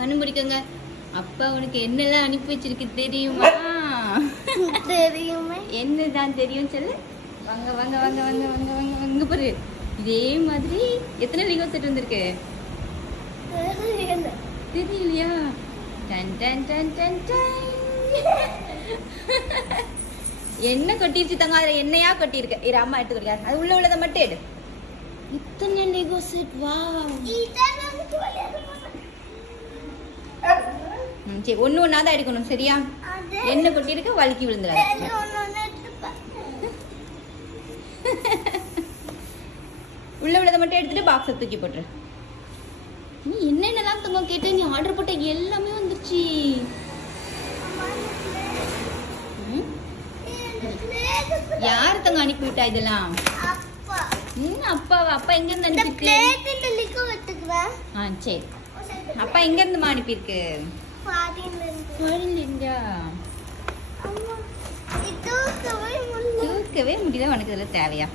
கண்ணு முடிக்கங்க. அப்பா உனக்கு என்னெல்லாம் அனுப்பி வச்சிருக்கு தெரியுமா? தெரியுமே. என்னதான் தெரியும் சொல்லு. வாங்க வாங்க வாங்க வாங்க வாங்க வாங்க வாங்க பாரு. இதே மாதிரி எத்தனை லீகோ செட் வந்திருக்கு தெரியலையா? Done done done done done. என்ன கொட்டிருச்சு தங்க? அதுல என்னையா கொட்டிருக்கு? இரு அம்மா எடுத்து கொடுக்க. அது உள்ள உள்ளதை மட்டும் எடு. இத்தனை லீகோ செட். வா சரி, ஒண்ணு ஒண்ணா தான் எடுக்கணும் சரியா? என்ன கொட்டிருக்கு? வழுக்கி விழுந்துடாது. உள்ள உள்ளதை மட்டும் எடுத்துட்டு பாக்ஸை தூக்கி போட்டுரு. நீ என்னென்னலாம் தங்க கேட்ட? நீ ஆர்டர் போட்ட எல்லாமே வந்துருச்சு. யார் தங்க அனுப்பி விட்டா இதெல்லாம்? அப்பாவா? அப்பா எங்க இருந்து அனுப்பிருக்கு? சரி, அப்பா எங்க இருந்து அனுப்பிருக்கு? தூக்கவே முடியல. உனக்கு இதுல தேவையா?